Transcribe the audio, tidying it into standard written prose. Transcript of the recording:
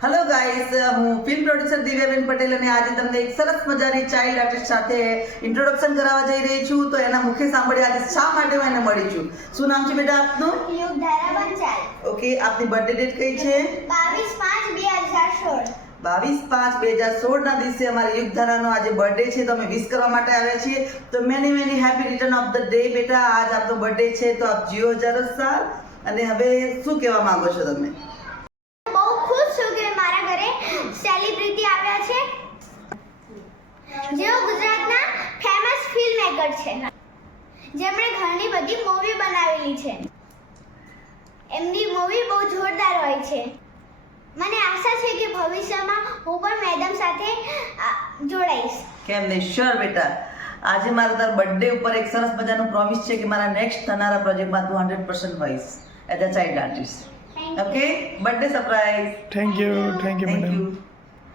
Hello guys, હું film producer દિવ્યાબેન પટેલ અને આજે તમને એક સરસ મજાની ચાઇલ્ડ આર્ટિસ્ટ સાથે ઇન્ટ્રોડક્શન કરાવવા જઈ રહી છું. તો એના મુખ્ય સાંભળી આજે શા માટે હું એને મળી છું. શું નામ છે બેટા આપનું? યુગધારા બંચાલ. ઓકે, આપની બર્થડે ડેટ કઈ છે? 22/5/2016. 22/5/2016 ના દિવસે અમારી યુગધારાનો આજે બર્થડે છે, તો અમે વિશ કરવા માટે આવ્યા છીએ. તો many happy return of the day બેટા. આજ આપનો બર્થડે છે, તો આપ જીઓ હજારો સાલ. અને હવે શું કહેવા માંગો છો તમે? બહુ ખુશ છું કે મારા ઘરે સેલિબ્રિટી આવ્યા છે જેઓ ગુજરાતના ફેમસ ફિલ્મ મેકર છે, જેમણે ઘણી બધી મૂવી બનાવેલી છે. એમની મૂવી બહુ જોરદાર હોય છે. મને આશા છે કે ભવિષ્યમાં હું પણ મેડમ સાથે જોડાઈશ. કેમ નહીં, શ્યોર બેટા. આજે મારા તારા બર્થડે ઉપર એક સરસ મજાનું પ્રોમિસ છે કે મારા નેક્સ્ટ થનારા પ્રોજેક્ટમાં તું 100% હોઈશ as a child artist. Thank you. Okay, birthday surprise. Thank you, madam.